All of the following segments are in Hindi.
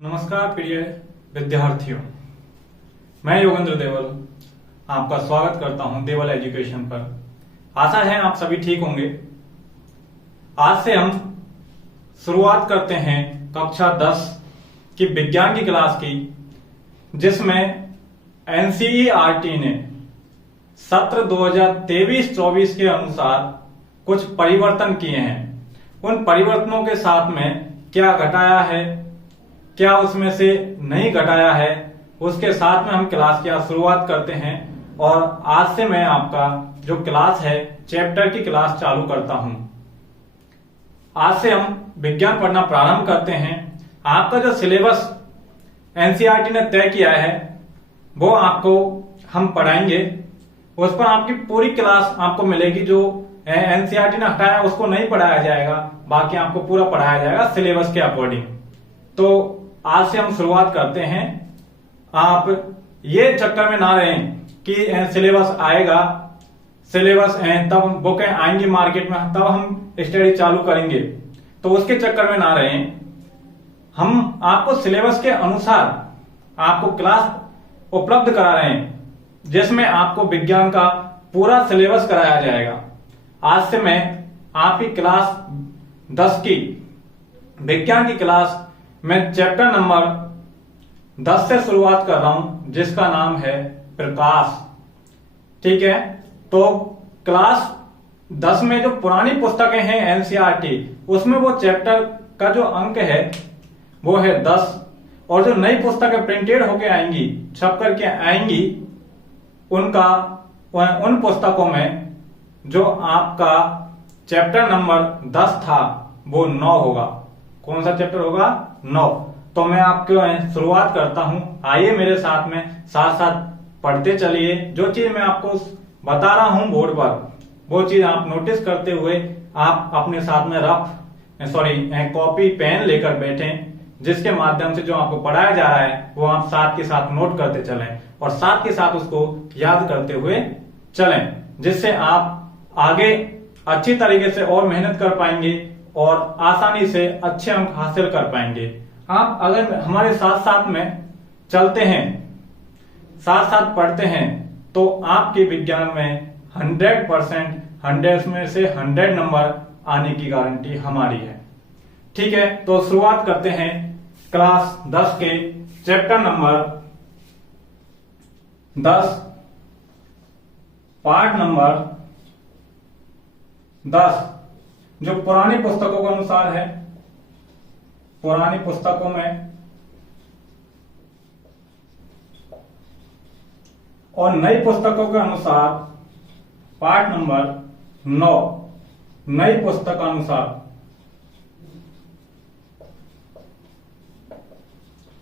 नमस्कार प्रिय विद्यार्थियों, मैं योगेंद्र देवल आपका स्वागत करता हूं देवल एजुकेशन पर। आशा है आप सभी ठीक होंगे। आज से हम शुरुआत करते हैं कक्षा 10 की विज्ञान की क्लास की, जिसमें एनसीईआरटी ने सत्र 2023-24 के अनुसार कुछ परिवर्तन किए हैं। उन परिवर्तनों के साथ में क्या घटाया है, क्या उसमें से नहीं घटाया है, उसके साथ में हम क्लास की आज शुरुआत करते हैं। और आज से मैं आपका जो क्लास है चैप्टर की क्लास चालू करता हूं। आज से हम विज्ञान पढ़ना प्रारंभ करते हैं। आपका जो सिलेबस एनसीईआरटी ने तय किया है वो आपको हम पढ़ाएंगे। उस पर आपकी पूरी क्लास आपको मिलेगी। जो एनसीईआरटी ने हटाया उसको नहीं पढ़ाया जाएगा, बाकी आपको पूरा पढ़ाया जाएगा सिलेबस के अकॉर्डिंग। तो आज से हम शुरुआत करते हैं। आप ये चक्कर में ना रहें कि सिलेबस आएगा, सिलेबस तब बुकें आएंगी मार्केट में तब हम स्टडी चालू करेंगे, तो उसके चक्कर में ना रहें। हम आपको सिलेबस के अनुसार आपको क्लास उपलब्ध करा रहे हैं, जिसमें आपको विज्ञान का पूरा सिलेबस कराया जाएगा। आज से मैं आपकी क्लास 10 की विज्ञान की क्लास मैं चैप्टर नंबर 10 से शुरुआत कर रहा हूं, जिसका नाम है प्रकाश। ठीक है, तो क्लास 10 में जो पुरानी पुस्तकें हैं एनसीईआरटी, उसमें वो चैप्टर का जो अंक है वो है 10, और जो नई पुस्तकें प्रिंटेड होके आएंगी, छप करके आएंगी, उन पुस्तकों में जो आपका चैप्टर नंबर 10 था वो 9 होगा। कौन सा चैप्टर होगा? 9। तो मैं आपको शुरुआत करता हूं। आइए मेरे साथ में साथ साथ पढ़ते चलिए। जो चीज मैं आपको बता रहा हूं बोर्ड पर, वो चीज आप नोटिस करते हुए आप अपने साथ में कॉपी पेन लेकर बैठें, जिसके माध्यम से जो आपको पढ़ाया जा रहा है वो आप साथ के साथ नोट करते चलें और साथ के साथ उसको याद करते हुए चलें, जिससे आप आगे अच्छी तरीके से और मेहनत कर पाएंगे और आसानी से अच्छे अंक हासिल कर पाएंगे। आप अगर हमारे साथ साथ में चलते हैं, साथ साथ पढ़ते हैं, तो आपके विज्ञान में 100% 100 में से 100 नंबर आने की गारंटी हमारी है। ठीक है, तो शुरुआत करते हैं क्लास 10 के चैप्टर नंबर 10, पार्ट नंबर 10, जो पुरानी पुस्तकों के अनुसार है। पुरानी पुस्तकों में और नई पुस्तकों के अनुसार पार्ट नंबर 9, नई पुस्तक अनुसार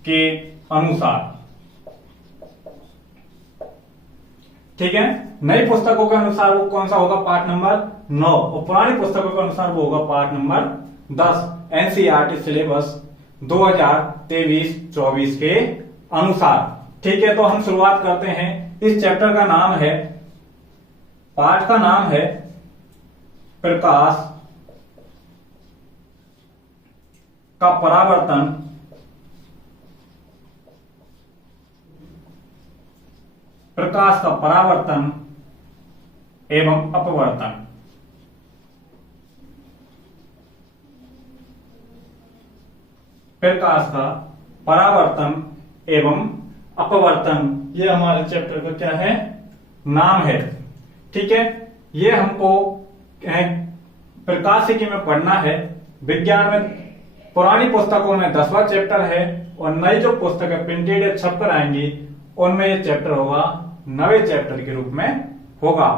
के अनुसार। ठीक है, नई पुस्तकों के अनुसार वो कौन सा होगा? Part number 9। और पुरानी पुस्तकों के अनुसार वो होगा पार्ट नंबर 10, एनसीईआरटी सिलेबस 2023-24 के अनुसार। ठीक है, तो हम शुरुआत करते हैं। इस चैप्टर का नाम है, पाठ का नाम है प्रकाश का परावर्तन प्रकाश का परावर्तन एवं अपवर्तन। प्रकाश का परावर्तन एवं अपवर्तन, ये हमारे चैप्टर का क्या है? नाम है। ठीक है, ये हमको प्रकाशिकी में पढ़ना है। विज्ञान में पुरानी पुस्तकों में 10वां चैप्टर है और नई जो पुस्तकें प्रिंटेड या छप कर आएंगी उनमें ये चैप्टर होगा 9वें चैप्टर के रूप में होगा।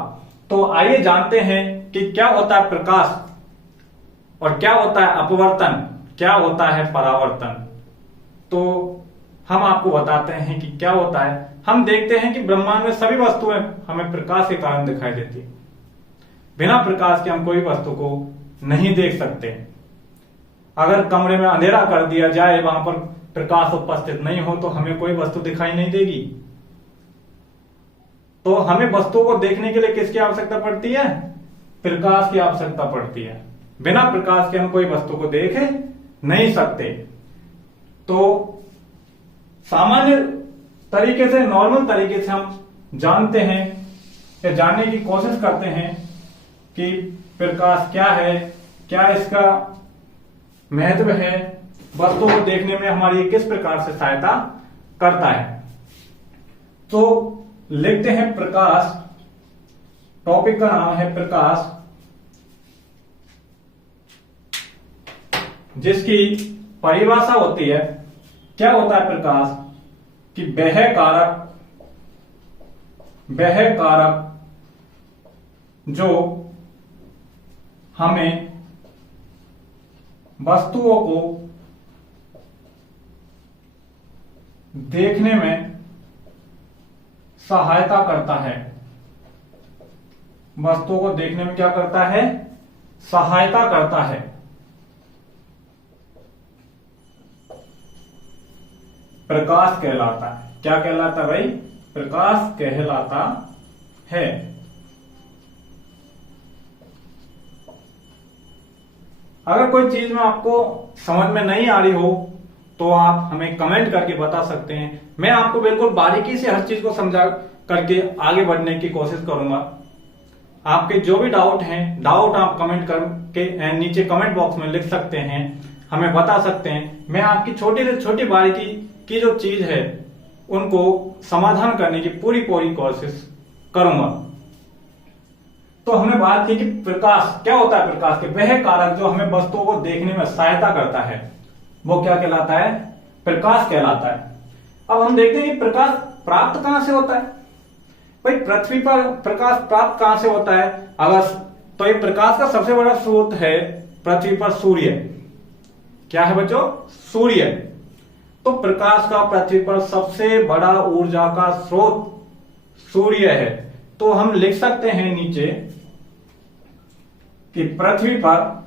तो आइए जानते हैं कि क्या होता है प्रकाश और क्या होता है अपवर्तन, क्या होता है परावर्तन। तो हम आपको बताते हैं कि क्या होता है। हम देखते हैं कि ब्रह्मांड में सभी वस्तुएं हमें प्रकाश के कारण दिखाई देती है। बिना प्रकाश के हम कोई वस्तु को नहीं देख सकते। अगर कमरे में अंधेरा कर दिया जाए, वहां पर प्रकाश उपस्थित नहीं हो, तो हमें कोई वस्तु दिखाई नहीं देगी। तो हमें वस्तुओं को देखने के लिए किसकी आवश्यकता पड़ती है? प्रकाश की आवश्यकता पड़ती है। बिना प्रकाश के हम कोई वस्तु को देख नहीं सकते। तो सामान्य तरीके से, नॉर्मल तरीके से हम जानते हैं या जानने की कोशिश करते हैं कि प्रकाश क्या है, क्या इसका महत्व है, वस्तुओं को देखने में हमारी किस प्रकार से सहायता करता है। तो लिखते हैं प्रकाश, टॉपिक का नाम है प्रकाश, जिसकी परिभाषा होती है, क्या होता है प्रकाश, कि वह कारक जो हमें वस्तुओं को देखने में सहायता करता है। वस्तुओं को देखने में क्या करता है, सहायता करता है। प्रकाश कहलाता है। क्या कहलाता है भाई, प्रकाश कहलाता है। अगर कोई चीज में आपको समझ में नहीं आ रही हो तो आप हमें कमेंट करके बता सकते हैं। मैं आपको बिल्कुल बारीकी से हर चीज को समझा करके आगे बढ़ने की कोशिश करूंगा। आपके जो भी डाउट हैं, डाउट आप कमेंट करके नीचे कमेंट बॉक्स में लिख सकते हैं, हमें बता सकते हैं। मैं आपकी छोटी से छोटी बारीकी की जो चीज है उनको समाधान करने की पूरी कोशिश करूंगा। तो हमने बात की कि प्रकाश क्या होता है, प्रकाश के वह कारक जो हमें वस्तुओं को देखने में सहायता करता है, वो क्या कहलाता है, प्रकाश कहलाता है। अब हम देखते हैं कि प्रकाश प्राप्त कहां से होता है। भाई पृथ्वी पर प्रकाश प्राप्त कहां से होता है, अगर तो ये प्रकाश का सबसे बड़ा स्रोत है पृथ्वी पर सूर्य। क्या है बच्चों, सूर्य। तो प्रकाश का पृथ्वी पर सबसे बड़ा ऊर्जा का स्रोत सूर्य है। तो हम लिख सकते हैं नीचे कि पृथ्वी पर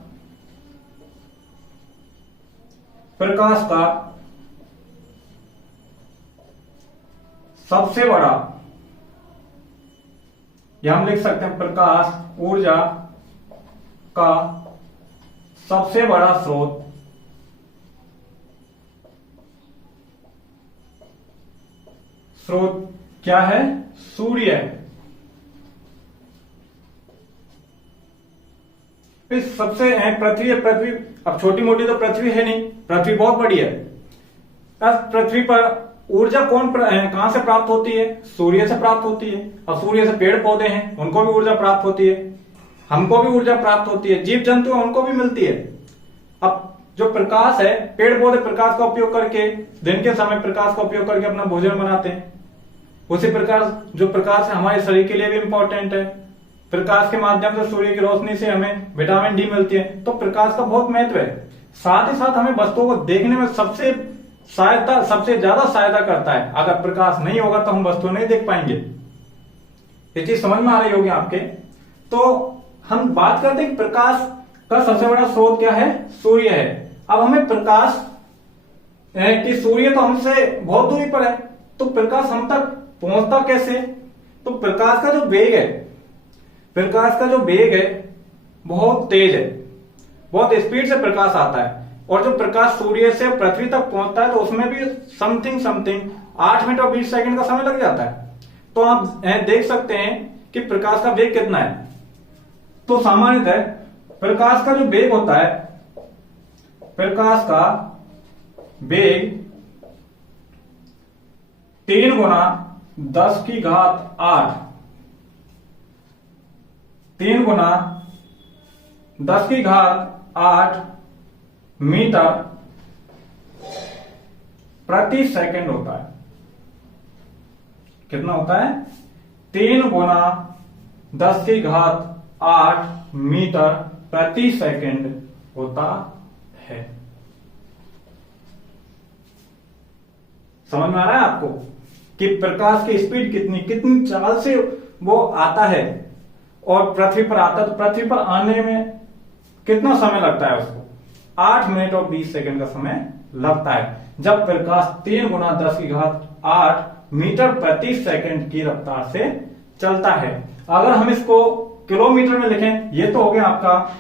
प्रकाश का सबसे बड़ा, या हम लिख सकते हैं प्रकाश ऊर्जा का सबसे बड़ा स्रोत क्या है, सूर्य है। इस सबसे पृथ्वी है, पृथ्वी अब छोटी मोटी तो पृथ्वी है नहीं, पृथ्वी बहुत बड़ी है। पृथ्वी पर ऊर्जा कहां से प्राप्त होती है, सूर्य से प्राप्त होती है। अब सूर्य से पेड़ पौधे हैं, उनको भी ऊर्जा प्राप्त होती है, हमको भी ऊर्जा प्राप्त होती है, जीव जंतु उनको भी मिलती है। अब जो प्रकाश है, पेड़ पौधे प्रकाश का उपयोग करके, दिन के समय प्रकाश का उपयोग करके अपना भोजन बनाते हैं। उसी प्रकार जो प्रकाश है हमारे शरीर के लिए भी इंपॉर्टेंट है। प्रकाश के माध्यम से, सूर्य की रोशनी से हमें विटामिन डी मिलती है। तो प्रकाश का बहुत महत्व है। साथ ही साथ हमें वस्तुओं को देखने में सबसे ज्यादा सहायता करता है। अगर प्रकाश नहीं होगा तो हम वस्तु नहीं देख पाएंगे। ये चीज समझ में आ रही होगी आपके। तो हम बात करते हैं कि प्रकाश का सबसे बड़ा स्रोत क्या है, सूर्य है। अब हमें प्रकाश कि सूर्य तो हमसे बहुत दूरी पर है, तो प्रकाश हम तक पहुंचता कैसे। तो प्रकाश का जो वेग है बहुत तेज है, बहुत स्पीड से प्रकाश आता है। और जो प्रकाश सूर्य से पृथ्वी तक पहुंचता है तो उसमें भी समथिंग 8 मिनट और 20 सेकंड का समय लग जाता है। तो आप देख सकते हैं कि प्रकाश का वेग कितना है। तो सामान्यतः प्रकाश का जो वेग होता है, प्रकाश का वेग 3 गुना 10 की घात 8, 3 गुना 10 की घात 8 मीटर प्रति सेकंड होता है। कितना होता है, 3 गुना 10 की घात 8 मीटर प्रति सेकंड होता है। समझ में आ रहा है आपको कि प्रकाश की स्पीड कितनी चाल से वो आता है और पृथ्वी पर आता है। तो पृथ्वी पर आने में कितना समय लगता है उसको, 8 मिनट और 20 सेकंड का समय लगता है। जब प्रकाश 3 गुना 10 की घात 8 मीटर प्रति सेकंड की रफ्तार से चलता है। अगर हम इसको किलोमीटर में लिखें, ये तो हो गया आपका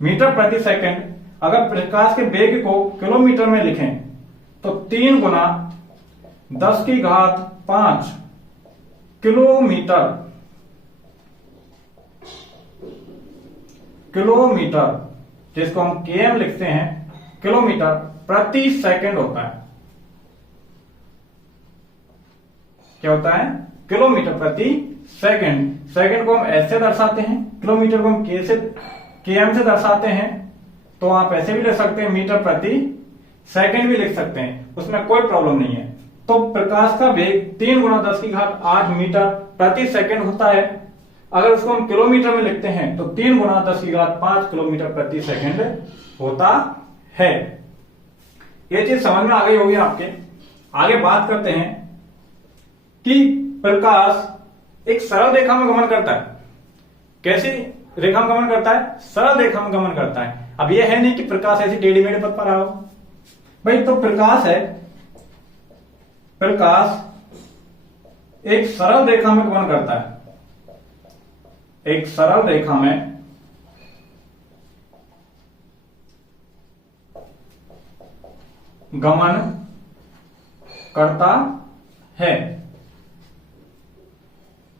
मीटर प्रति सेकंड। अगर प्रकाश के वेग को किलोमीटर में लिखें तो 3 गुना 10⁵ किलोमीटर जिसको हम km लिखते हैं, किलोमीटर प्रति सेकंड होता है। क्या होता है? किलोमीटर प्रति सेकंड। सेकंड को हम ऐसे दर्शाते हैं, किलोमीटर को हम km से दर्शाते हैं। तो आप ऐसे भी लिख सकते हैं, मीटर प्रति सेकंड भी लिख सकते हैं, उसमें कोई प्रॉब्लम नहीं है। तो प्रकाश का वेग 3 × 10⁸ मीटर प्रति सेकंड होता है। अगर उसको हम किलोमीटर में लिखते हैं तो 3 × 10⁵ किलोमीटर प्रति सेकंड होता है। ये चीज समझ में आ गई होगी आपके। आगे बात करते हैं कि प्रकाश एक सरल रेखा में गमन करता है। कैसी रेखा में गमन करता है? सरल रेखा में गमन करता है। अब यह है नहीं कि प्रकाश ऐसी टेढ़ी मेढ़े पथ पर आओ भाई। तो प्रकाश है, प्रकाश एक सरल रेखा में गमन करता है। एक सरल रेखा में गमन करता है।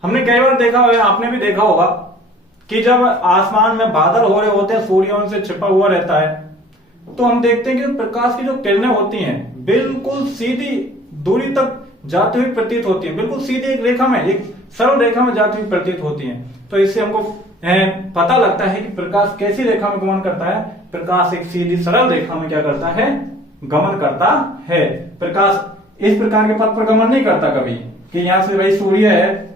हमने कई बार देखा होगा, आपने भी देखा होगा कि जब आसमान में बादल हो रहे होते हैं, सूर्य उनसे छिपा हुआ रहता है, तो हम देखते हैं कि प्रकाश की जो किरणें होती हैं बिल्कुल सीधी दूरी तक जाती हुई प्रतीत होती है। बिल्कुल सीधी एक रेखा में, एक सरल रेखा में जाती हुई प्रतीत होती है। तो इससे हमको पता लगता है कि प्रकाश कैसी रेखा में गमन करता है। प्रकाश एक सीधी सरल रेखा में क्या करता है? गमन करता है। प्रकाश इस प्रकार के पथ पर गमन नहीं करता कभी कि यहां से भाई सूर्य है,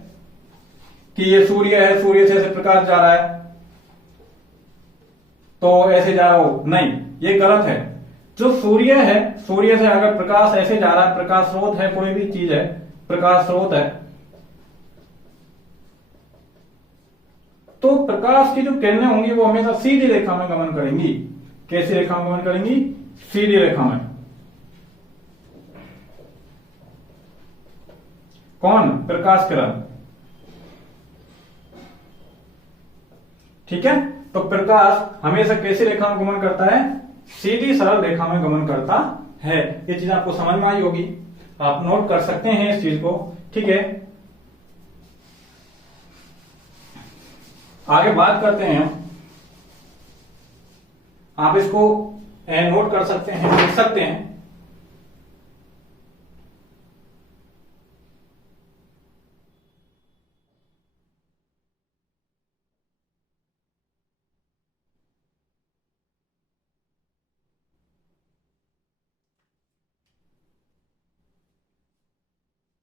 कि ये सूर्य है, सूर्य से ऐसे प्रकाश जा रहा है तो ऐसे जा रहा हो, नहीं, ये गलत है। जो सूर्य है, सूर्य से अगर प्रकाश ऐसे जा रहा है, प्रकाश स्रोत है, कोई भी चीज है, प्रकाश स्रोत है, तो प्रकाश की जो किरणें होंगी वो हमेशा सीधी रेखा में गमन करेंगी। कैसी रेखा में गमन करेंगी? सीधी रेखा में। कौन? प्रकाश किरण। ठीक है, तो प्रकाश हमेशा कैसी रेखा में गमन करता है? सीधी सरल रेखा में गमन करता है। ये चीज आपको समझ में आई होगी, आप नोट कर सकते हैं इस चीज को। ठीक है, आगे बात करते हैं। आप इसको नोट कर सकते हैं, लिख सकते हैं।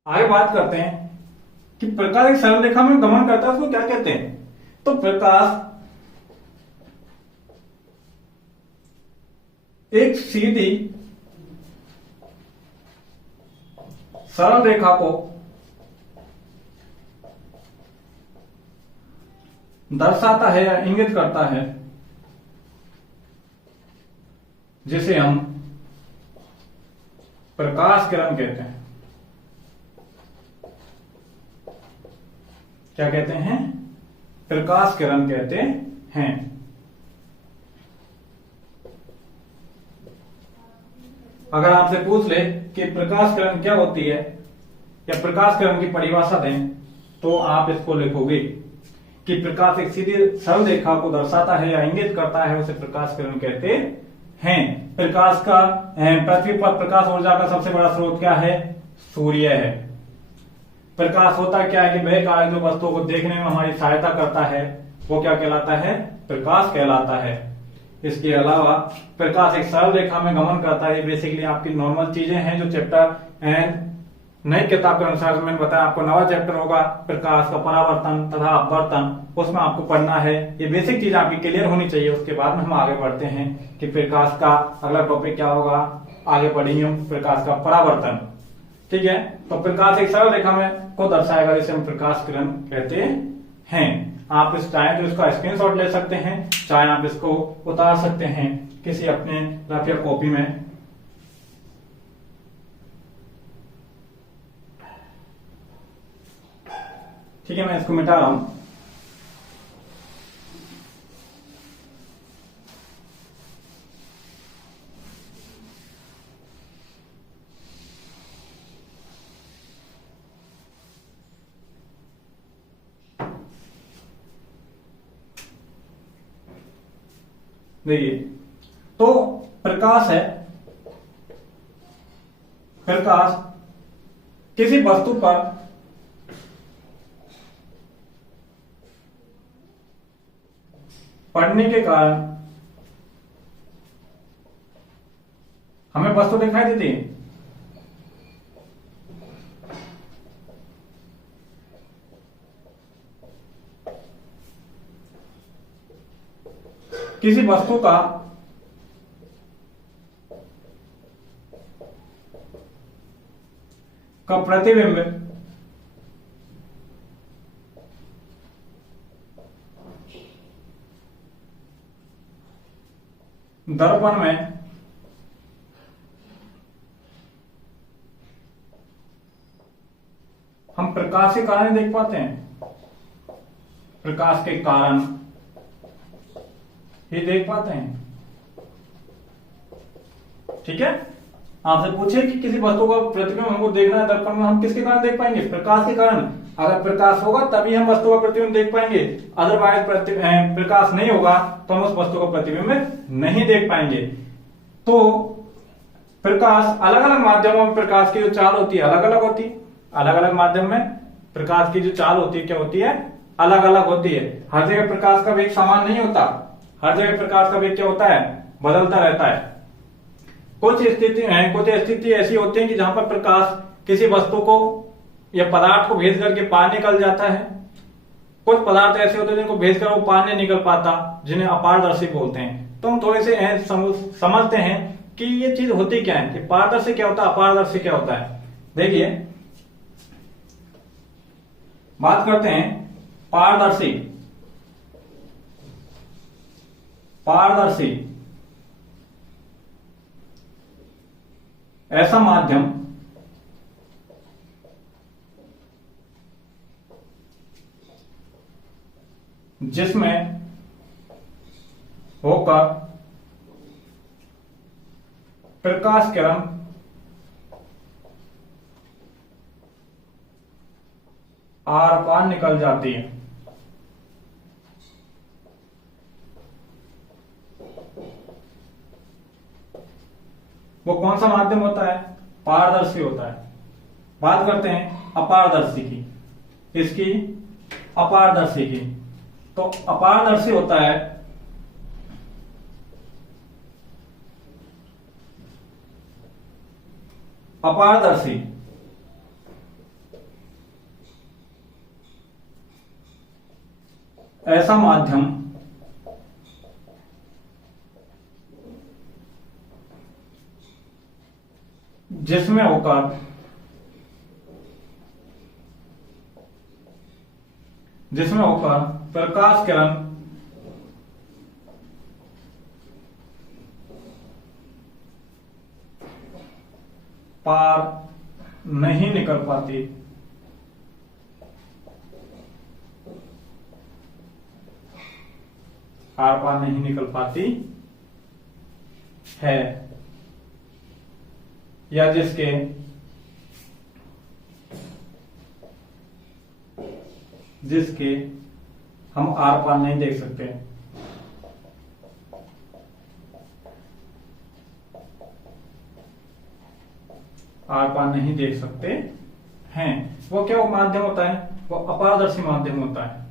आगे बात करते हैं कि प्रकाश एक सरल रेखा में गमन करता है, उसको क्या कहते हैं? तो प्रकाश एक सीधी सरल रेखा को दर्शाता है या इंगित करता है, जिसे हम प्रकाश किरण कहते हैं। क्या कहते हैं? प्रकाश किरण कहते हैं। अगर आपसे पूछ ले कि प्रकाश किरण क्या होती है या प्रकाश किरण की परिभाषा दें, तो आप इसको लिखोगे कि प्रकाश एक सीधी सरल रेखा को दर्शाता है या इंगित करता है, उसे प्रकाश किरण कहते हैं। प्रकाश का पृथ्वी पर प्रकाश ऊर्जा का सबसे बड़ा स्रोत क्या है? सूर्य है। प्रकाश होता क्या है कि वह कार्य जो वस्तुओं को देखने में हमारी सहायता करता है, वो क्या कहलाता है? प्रकाश कहलाता है। इसके अलावा प्रकाश एक सरल रेखा में गमन करता है। बेसिकली आपकी नॉर्मल चीजें हैं जो चैप्टर नई किताब के अनुसार मैंने बताया, आपको नवा चैप्टर होगा प्रकाश का परावर्तन तथा अपवर्तन, उसमें आपको पढ़ना है। ये बेसिक चीज आपकी क्लियर होनी चाहिए। उसके बाद में हम आगे बढ़ते हैं कि प्रकाश का अगला टॉपिक क्या होगा, आगे बढ़ेंगे प्रकाश का परावर्तन। ठीक है, तो प्रकाश एक सरल रेखा में को दर्शाएगा, जिसे हम प्रकाश किरण कहते हैं। आप इस चाहे तो इसका स्क्रीनशॉट ले सकते हैं, चाहे आप इसको उतार सकते हैं किसी अपने रफ या कॉपी में। ठीक है, मैं इसको मिटा रहा हूं। देखिए, तो प्रकाश है, प्रकाश किसी वस्तु पर पड़ने के कारण हमें वस्तु दिखाई देती है। किसी वस्तु का प्रतिबिंब दर्पण में हम प्रकाश के कारण देख पाते हैं, प्रकाश के कारण ही देख पाते हैं। ठीक है, आपसे पूछे कि किसी वस्तु का प्रतिबिंब हमको देखना है दर्पण में, हम किसके कारण देख पाएंगे? प्रकाश के कारण। अगर प्रकाश होगा तभी हम वस्तु का प्रतिबिंब देख पाएंगे, अदरवाइज प्रकाश नहीं होगा तो हम उस वस्तु का प्रतिबिंब नहीं देख पाएंगे। तो प्रकाश अलग अलग माध्यमों में प्रकाश की जो चाल होती है अलग अलग होती है। अलग अलग माध्यम में प्रकाश की जो चाल होती है क्या होती है? अलग अलग होती है। हर जगह प्रकाश का वेग समान नहीं होता, हर जगह प्रकाश का वेग क्या होता है? बदलता रहता है। कुछ स्थिति ऐसी होती है कि जहां पर प्रकाश किसी वस्तु को या पदार्थ को भेज करके पार निकल जाता है। कुछ पदार्थ ऐसे होते हैं जिनको भेजकर वो पार नहीं निकल पाता, जिन्हें अपारदर्शी बोलते हैं। तो हम थोड़े से समझते हैं कि ये चीज होती क्या है, कि पारदर्शी क्या होता है, अपारदर्शी क्या होता है। देखिए, बात करते हैं पारदर्शी। पारदर्शी ऐसा माध्यम जिसमें होकर प्रकाश किरण आर पार निकल जाती है। वो कौन सा माध्यम होता है? पारदर्शी होता है। बात करते हैं अपारदर्शी की, इसकी अपारदर्शी की। तो अपारदर्शी होता है अपारदर्शी ऐसा माध्यम जिसमें होकर प्रकाश किरण पार नहीं निकल पाती। आर पार नहीं निकल पाती है, या जिसके हम आर पार नहीं देख सकते। आर पार नहीं देख सकते हैं, वो क्या वो माध्यम होता है? वो अपारदर्शी माध्यम होता है।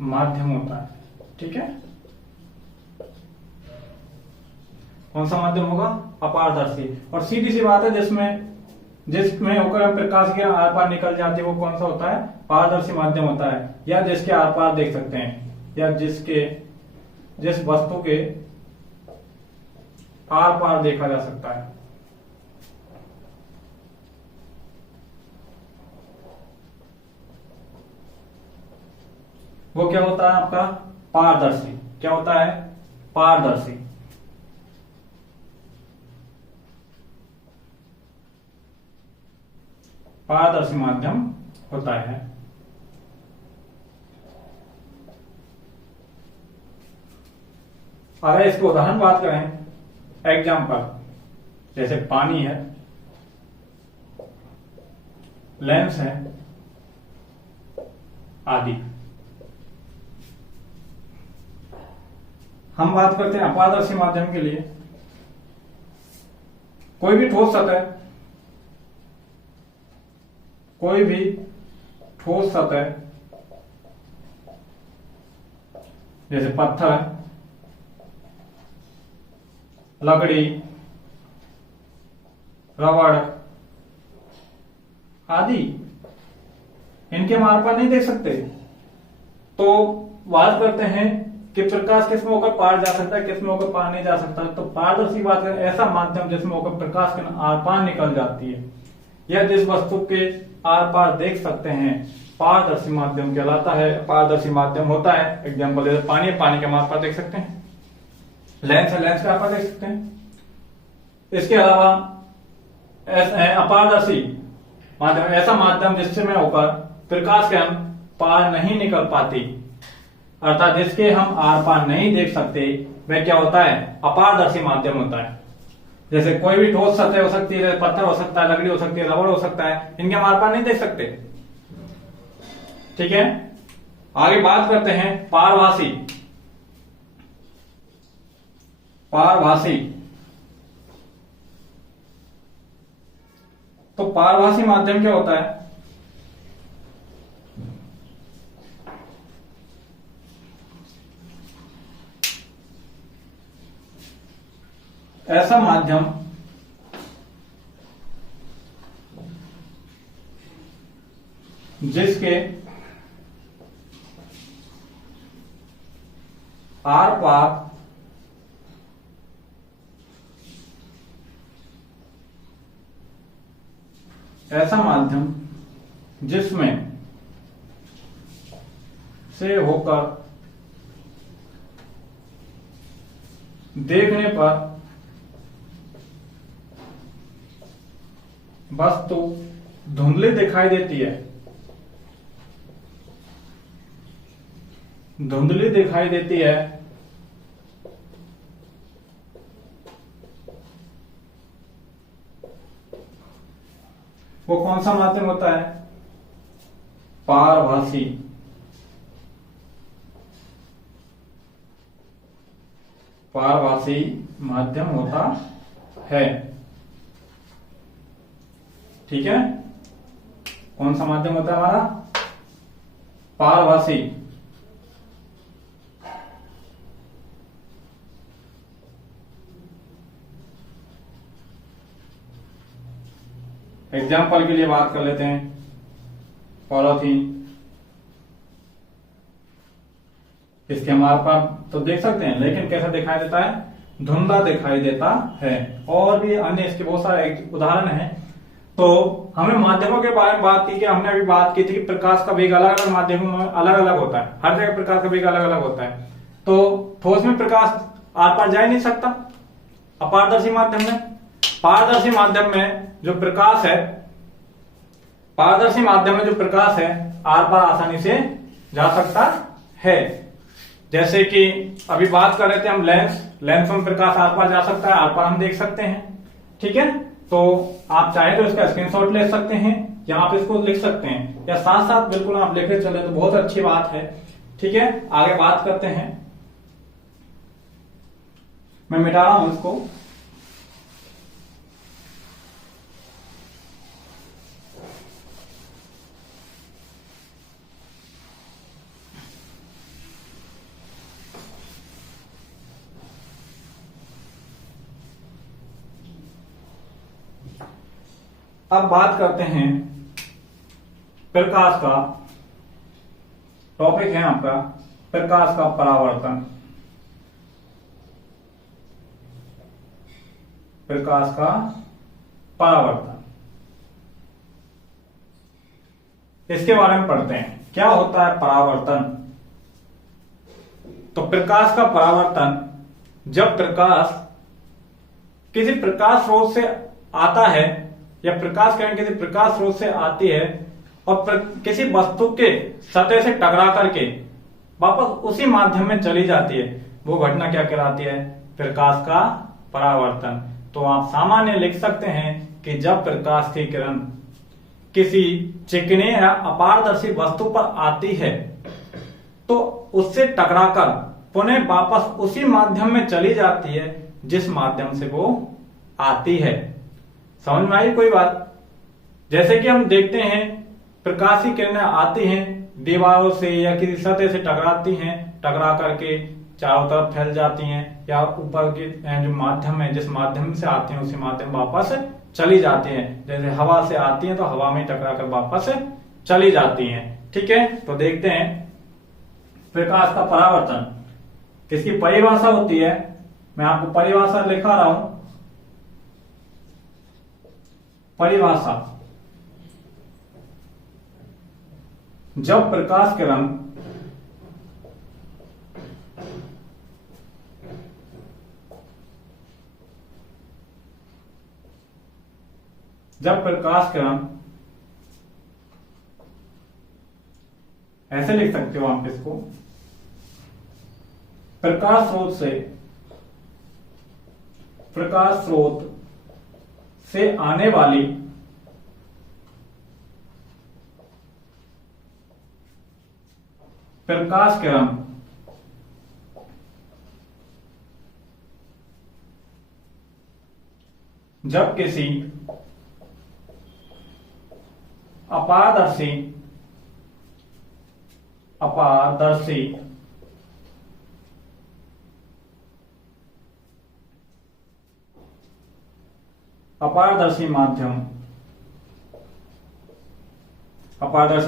माध्यम होता है। ठीक है, कौन सा माध्यम होगा? अपारदर्शी। और सीधी सी बात है, जिसमें होकर प्रकाश की आर पार निकल जाती है वो कौन सा होता है? पारदर्शी माध्यम होता है, या जिसके आर पार देख सकते हैं, या जिस वस्तु के आर पार देखा जा सकता है। वो क्या होता है आपका? पारदर्शी। क्या होता है? पारदर्शी। पारदर्शी माध्यम होता है। अगर इसके उदाहरण बात करें, एग्जाम्पल, जैसे पानी है, लेंस है आदि। हम बात करते हैं अपारदर्शी माध्यम के लिए। कोई भी ठोस सतह, कोई भी ठोस सतह जैसे पत्थर, लकड़ी, रबड़ आदि, इनके हम आर पार नहीं देख सकते। तो बात करते हैं कि प्रकाश किस में होकर पार जा सकता है, किस में होकर पार नहीं जा सकता। तो पारदर्शी बात करें ऐसा माध्यम जिसमें होकर प्रकाश के आर पार निकल जाती है, या जिस वस्तु के आर पार देख सकते हैं, पारदर्शी माध्यम कहलाता है। पारदर्शी माध्यम होता है, एग्जाम्पल जैसे पानी है, पानी के आर पार देख सकते हैं। लेंस है, लेंस के आर पार देख सकते हैं। इसके अलावा अपारदर्शी माध्यम ऐसा माध्यम जिससे में होकर प्रकाश किरण पार नहीं निकल पाती, अर्थात जिसके हम आर पार नहीं देख सकते, वह क्या होता है? अपारदर्शी माध्यम होता है। जैसे कोई भी ठोस सतह हो सकती है, पत्थर हो सकता है, लकड़ी हो सकती है, रबड़ हो सकता है, इनके हम आर पार नहीं देख सकते। ठीक है, आगे बात करते हैं पारभासी। पारभासी, तो पारभासी माध्यम क्या होता है? ऐसा माध्यम जिसके आर पार ऐसा माध्यम जिसमें से होकर देखने पर वस्तु धुंधली दिखाई देती है, धुंधली दिखाई देती है, वो कौन सा माध्यम होता है? पारभासी। पारभासी माध्यम होता है। ठीक है, कौन सा माध्यम होता है हमारा? पारभासी। एग्जाम्पल के लिए बात कर लेते हैं, पॉलीथीन। इसके हमारे पास तो देख सकते हैं, लेकिन कैसा दिखाई देता है? धुंधला दिखाई देता है। और भी अन्य इसके बहुत सारे उदाहरण हैं। तो हमने माध्यमों के बारे में बात की कि हमने अभी बात की थी कि प्रकाश का वेग अलग अलग माध्यमों में अलग अलग होता है, हर जगह प्रकाश का वेग अलग अलग होता है। तो ठोस में प्रकाश आर पार जा ही नहीं सकता, अपारदर्शी माध्यम में। पारदर्शी माध्यम में जो प्रकाश है, पारदर्शी माध्यम में जो प्रकाश है आर पार आसानी से जा सकता है। जैसे कि अभी बात कर रहे थे हम लेंस, लेंस में प्रकाश आर पार जा सकता है, आर पार हम देख सकते हैं। ठीक है, तो आप चाहे तो इसका स्क्रीनशॉट ले सकते हैं, या आप इसको लिख सकते हैं, या साथ साथ बिल्कुल आप लेके चले तो बहुत अच्छी बात है। ठीक है, आगे बात करते हैं। मैं मिटा रहा हूं इसको। अब बात करते हैं प्रकाश का। टॉपिक है आपका प्रकाश का परावर्तन। प्रकाश का परावर्तन, इसके बारे में पढ़ते हैं। क्या होता है परावर्तन? तो प्रकाश का परावर्तन, जब प्रकाश किसी प्रकाश स्रोत से आता है, या प्रकाश किरण किसी प्रकाश स्रोत से आती है और किसी वस्तु के सतह से टकरा करके वापस उसी माध्यम में चली जाती है, वो घटना क्या कहलाती है? प्रकाश का परावर्तन। तो आप सामान्य लिख सकते हैं कि जब प्रकाश की किरण किसी चिकने या अपारदर्शी वस्तु पर आती है तो उससे टकराकर पुनः वापस उसी माध्यम में चली जाती है जिस माध्यम से वो आती है। समझ में आई कोई बात? जैसे कि हम देखते हैं प्रकाशीय किरणें आती हैं दीवारों से या किसी सतह से टकराती हैं, टकरा करके चारों तरफ फैल जाती हैं या ऊपर के जो माध्यम है जिस माध्यम से आती हैं उसी माध्यम वापस चली जाती हैं। जैसे हवा से आती हैं तो हवा में टकरा कर वापस चली जाती हैं। ठीक है, तो देखते हैं प्रकाश का परावर्तन किसकी परिभाषा होती है। मैं आपको परिभाषा लिखा रहा हूं। परिभाषा, जब प्रकाश किरण ऐसे लिख सकते हो आप इसको, प्रकाश स्रोत से आने वाली प्रकाश किरण जब किसी अपारदर्शी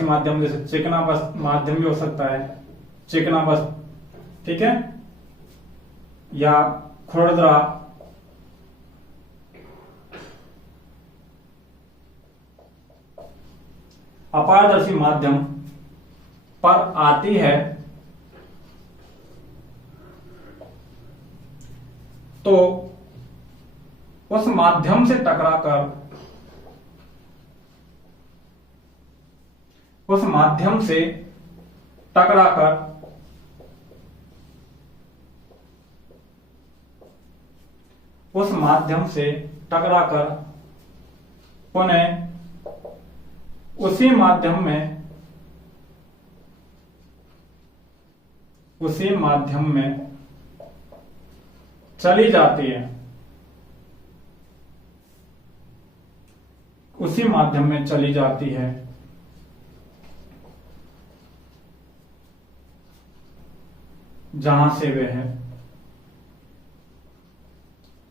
माध्यम जैसे चिकना माध्यम भी हो सकता है, चिकना वस्तु, ठीक है, या खुरदरा अपारदर्शी माध्यम पर आती है तो उस माध्यम से टकराकर उस माध्यम से टकराकर पुनः उसी माध्यम में चली जाती है, उसी माध्यम में चली जाती है जहां से वह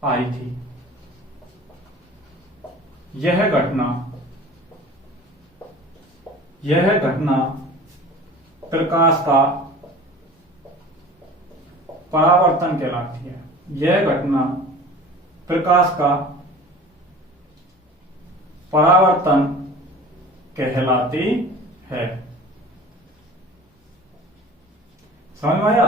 आई थी। यह घटना प्रकाश का परावर्तन कहलाती है। यह घटना प्रकाश का परावर्तन कहलाती है। समझ में आया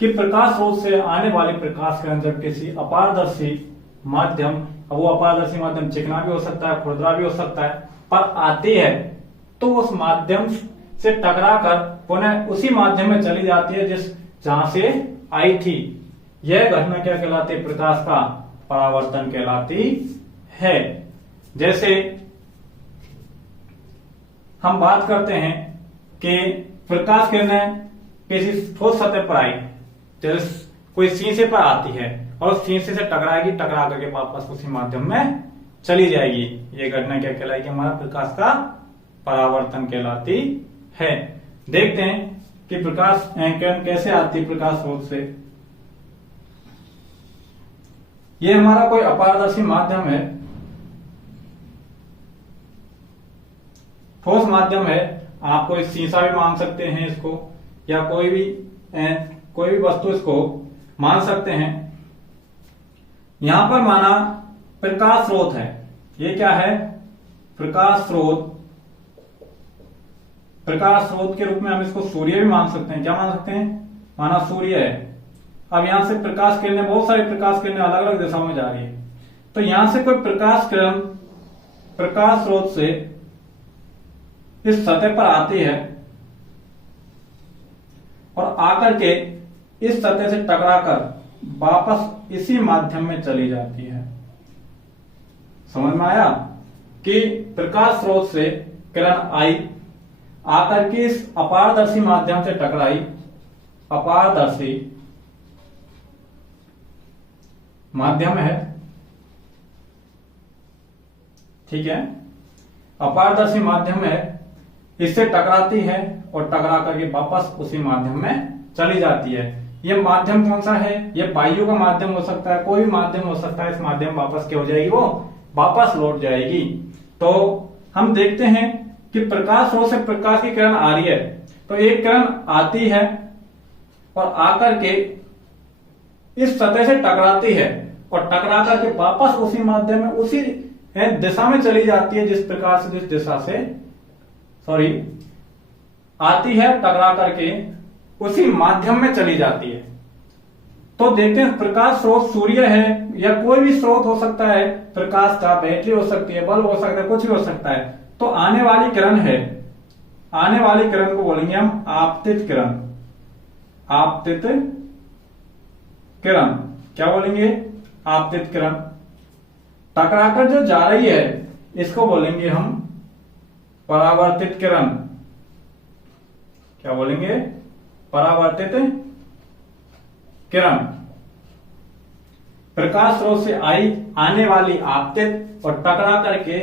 कि प्रकाश स्रोत से आने वाली प्रकाश किरण जब किसी अपारदर्शी माध्यम, वो अपारदर्शी माध्यम चिकना भी हो सकता है, खुरदरा भी हो सकता है, पर आती है तो उस माध्यम से टकराकर पुनः उसी माध्यम में चली जाती है जहां से आई थी। यह घटना क्या कहलाती है? प्रकाश का परावर्तन कहलाती है। जैसे हम बात करते हैं कि प्रकाश किरणें किसी ठोस सतह पर आई, जैसे कोई शीशे पर आती है और उस शीशे से टकराएगी, टकरा करके वापस उसी माध्यम में चली जाएगी। ये घटना क्या कहलाएगी? हमारा प्रकाश का परावर्तन कहलाती है। देखते हैं कि प्रकाश किरण कैसे आती है प्रकाश स्रोत से। ये हमारा कोई अपारदर्शी माध्यम है, ठोस माध्यम है। आप कोई शीशा भी मान सकते हैं इसको, या कोई भी वस्तु इसको मान सकते हैं। यहां पर माना प्रकाश स्रोत है। ये क्या है? प्रकाश स्रोत। प्रकाश स्रोत के रूप में हम इसको सूर्य भी मान सकते हैं। क्या मान सकते हैं? माना सूर्य है। अब यहां से प्रकाश किरणें, बहुत सारी प्रकाश किरणें अलग अलग दिशाओं में जा रही है, तो यहां से कोई प्रकाश किरण प्रकाश स्रोत से इस सतह पर आती है और आकर के इस सतह से टकराकर वापस इसी माध्यम में चली जाती है। समझ में आया? कि प्रकाश स्रोत से किरण आई, आकर के इस अपारदर्शी माध्यम से टकराई, अपारदर्शी माध्यम है, ठीक है, अपारदर्शी माध्यम है, इससे टकराती है और टकरा करके वापस उसी माध्यम में चली जाती है। यह माध्यम कौन सा है? यह वायु का माध्यम हो सकता है, कोई भी माध्यम हो सकता है। इस माध्यम वापस क्या हो जाएगी? वो वापस लौट जाएगी। तो हम देखते हैं कि प्रकाश स्रोत से प्रकाश की किरण आ रही है, तो एक किरण आती है और आकर के इस सतह से टकराती है और टकरा करके वापस उसी माध्यम में, उसी दिशा में चली जाती है जिस प्रकार से, जिस दिशा से आती है, टकरा करके उसी माध्यम में चली जाती है। तो देखते हैं प्रकाश स्रोत सूर्य है या कोई भी स्रोत हो सकता है प्रकाश का, बैटरी हो सकती है, बल्ब हो सकता है, कुछ भी हो सकता है। तो आने वाली किरण है, आने वाली किरण को बोलेंगे हम आपतित किरण। आपतित किरण क्या बोलेंगे? आपतित किरण। टकराकर जो जा रही है इसको बोलेंगे हम परावर्तित किरण। क्या बोलेंगे? परावर्तित किरण। प्रकाश स्रोत से आई, आने वाली आपतित, और टकरा करके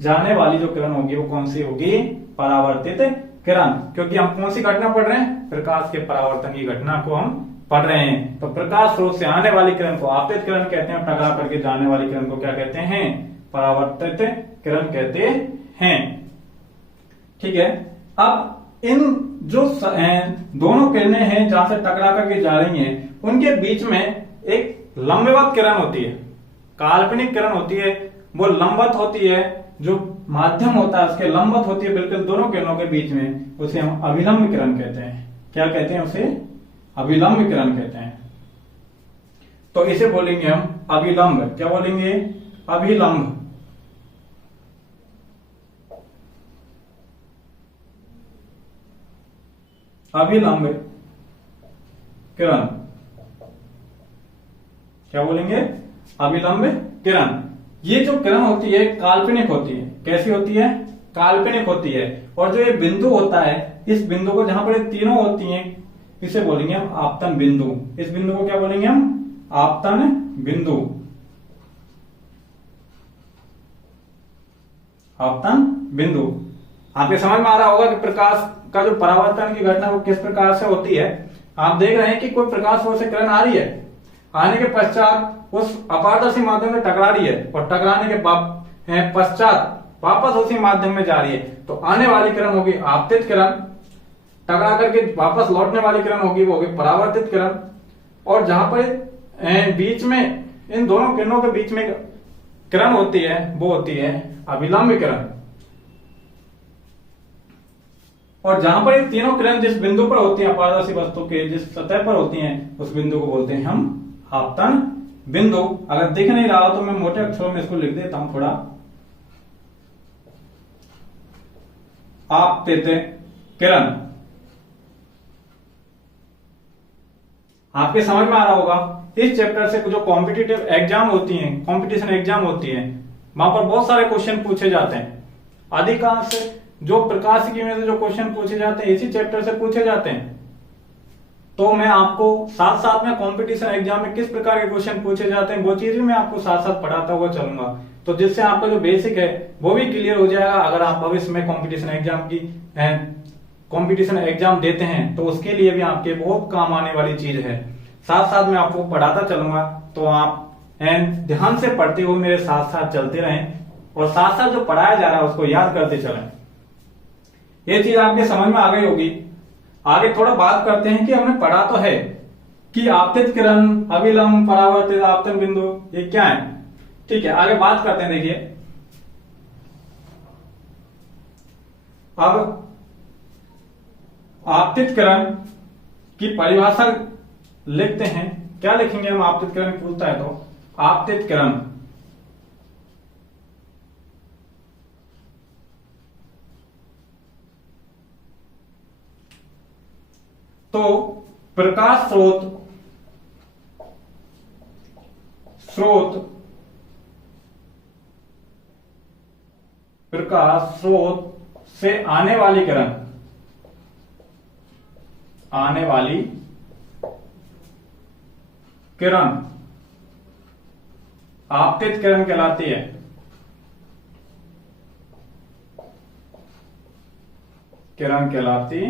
जाने वाली जो किरण होगी वो कौन सी होगी? परावर्तित किरण। क्योंकि हम कौन सी घटना पढ़ रहे हैं? प्रकाश के परावर्तन की घटना को हम पढ़ रहे हैं। तो प्रकाश स्रोत से आने वाली किरण को आपतित किरण कहते हैं, टकरा करके जाने वाली किरण को क्या कहते हैं? परावर्तित किरण कहते हैं। ठीक है। अब इन जो दोनों किरणें हैं जहां से टकरा करके जा रही हैं, उनके बीच में एक लंबवत किरण होती है, काल्पनिक किरण होती है, वो लंबवत होती है। जो माध्यम होता है उसके लंबवत होती है बिल्कुल दोनों किरणों के बीच में, उसे हम अभिलंब किरण कहते हैं। क्या कहते हैं? उसे अभिलंब किरण कहते हैं। तो इसे बोलेंगे हम अभिलंब। क्या बोलेंगे? अभिलंब। अभिलंब किरण। क्या बोलेंगे? अभिलंब किरण। ये जो किरण होती है काल्पनिक होती है। कैसी होती है? काल्पनिक होती है। और जो ये बिंदु होता है, इस बिंदु को जहां पर ये तीनों होती हैं इसे बोलेंगे हम आपतन बिंदु। इस बिंदु को क्या बोलेंगे हम? आपतन बिंदु। आपतन बिंदु। आपके समझ में आ रहा होगा कि प्रकाश का जो परावर्तन की घटना वो किस प्रकार से होती है। आप देख रहे हैं कि कोई प्रकाश स्रोत से किरण आ रही है, आने के पश्चात उस अपारदर्शी माध्यम में टकरा रही है और टकराने के पश्चात वापस उसी माध्यम में जा रही है। तो आने वाली किरण होगी आपतित किरण, टकरा करके वापस लौटने वाली किरण होगी वो होगी परावर्तित किरण। और जहां पर बीच में, इन दोनों किरणों के बीच में किरण होती है वो होती है अभिलंब किरण। और जहां पर ये तीनों किरण जिस बिंदु पर होती हैं, अपारदर्शी वस्तु के जिस सतह पर होती हैं, उस बिंदु को बोलते हैं हम आपतन बिंदु। अगर दिख नहीं रहा तो मैं मोटे अक्षरों में इसको लिख देता हूं थोड़ा। आपतित किरण। आपके समझ में आ रहा होगा। इस चैप्टर से जो कॉम्पिटिटिव एग्जाम होती हैं, कंपटीशन एग्जाम होती हैं, वहां पर बहुत सारे क्वेश्चन पूछे जाते हैं। अधिकांश जो प्रकाशिकी में से जो क्वेश्चन पूछे जाते हैं इसी चैप्टर से पूछे जाते हैं। तो मैं आपको साथ साथ में कंपटीशन एग्जाम में किस प्रकार के क्वेश्चन पूछे जाते हैं वो चीज भी मैं आपको साथ साथ पढ़ाता हुआ चलूंगा। तो जिससे आपका जो बेसिक है वो भी क्लियर हो जाएगा। अगर आप भविष्य में कंपटीशन एग्जाम देते हैं तो उसके लिए भी आपके बहुत काम आने वाली चीज है। साथ साथ मैं आपको पढ़ाता चलूंगा, तो आप ध्यान से पढ़ते हुए मेरे साथ साथ चलते रहें और साथ साथ जो पढ़ाया जा रहा है उसको याद करते चलें। ये चीज आपके समझ में आ गई होगी। आगे थोड़ा बात करते हैं कि हमने पढ़ा तो है कि आपतित किरण, अभिलंब, परावर्तित, आपतन बिंदु ये क्या है। ठीक है, आगे बात करते हैं। देखिए अब आपतित किरण की परिभाषा लिखते हैं। क्या लिखेंगे हम? आपतित किरण पूछता है तो आपतित किरण तो प्रकाश स्रोत प्रकाश स्रोत से आने वाली किरण, आने वाली किरण आपतित किरण कहलाती है। किरण कहलाती,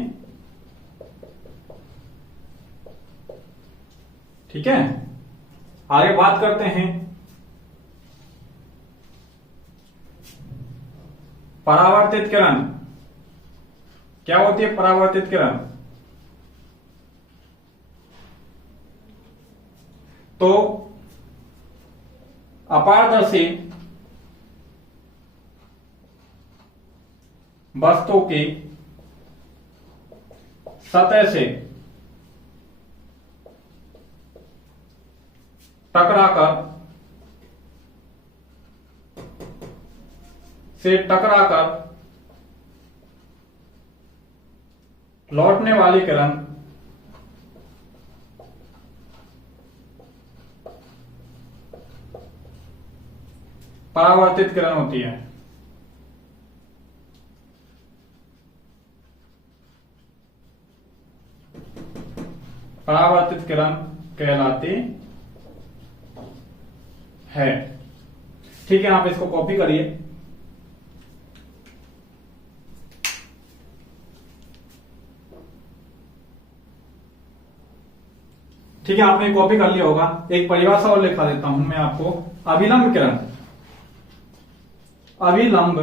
ठीक है। आगे बात करते हैं परावर्तित किरण। क्या होती है परावर्तित किरण? तो अपारदर्शी वस्तु की सतह से टकराकर लौटने वाली किरण परावर्तित किरण होती है। परावर्तित किरण कहलाती है। ठीक है, आप इसको कॉपी करिए। ठीक है, आपने कॉपी कर लिया होगा। एक परिभाषा और लिखा देता हूं मैं आपको। अभिलंब किरण, अभिलंब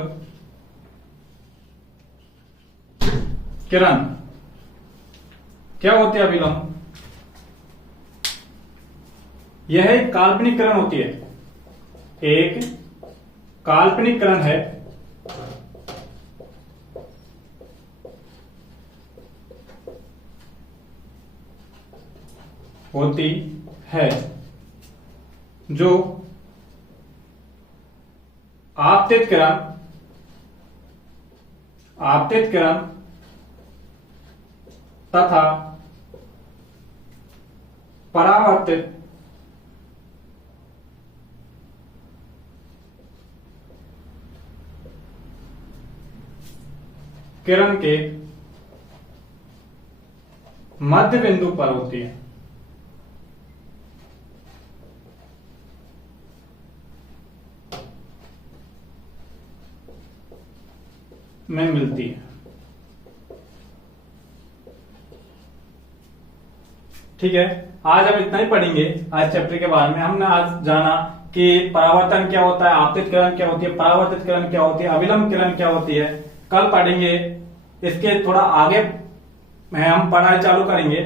किरण क्या होती है? अभिलंब यह एक काल्पनिक किरण होती है, एक काल्पनिक किरण है होती है जो आपतित किरण तथा परावर्तित किरण के मध्य बिंदु पर होती है। में मिलती है। ठीक है, आज हम इतना ही पढ़ेंगे। आज चैप्टर के बारे में हमने आज जाना कि परावर्तन क्या होता है, आपतित किरण क्या होती है, परावर्तित किरण क्या होती है, अभिलंब किरण क्या होती है। कल पढ़ेंगे इसके थोड़ा आगे हम पढ़ाई चालू करेंगे।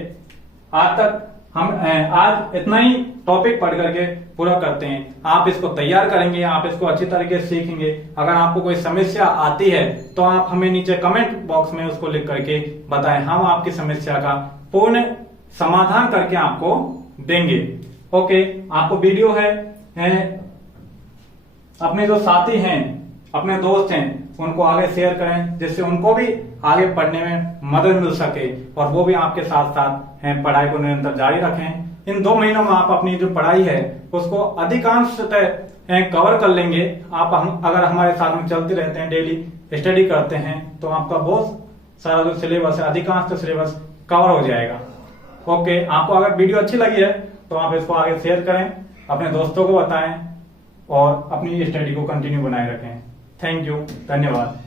आज तक हम आज इतना ही टॉपिक पढ़ करके पूरा करते हैं। आप इसको तैयार करेंगे, आप इसको अच्छी तरीके से सीखेंगे। अगर आपको कोई समस्या आती है तो आप हमें नीचे कमेंट बॉक्स में उसको लिख करके बताएं, हम आपकी समस्या का पूर्ण समाधान करके आपको देंगे। ओके, आपको वीडियो है अपने जो साथी हैं, अपने दोस्त हैं, उनको आगे शेयर करें, जिससे उनको भी आगे पढ़ने में मदद मिल सके और वो भी आपके साथ साथ पढ़ाई को निरंतर जारी रखें। इन 2 महीनों में आप अपनी जो पढ़ाई है उसको अधिकांशतः कवर कर लेंगे। आप अगर हमारे साथ में चलते रहते हैं, डेली स्टडी करते हैं, तो आपका बहुत सारा जो सिलेबस है, अधिकांश सिलेबस कवर हो जाएगा। ओके, आपको अगर वीडियो अच्छी लगी है तो आप इसको आगे शेयर करें, अपने दोस्तों को बताएं और अपनी स्टडी को कंटिन्यू बनाए रखें। थैंक यू, धन्यवाद।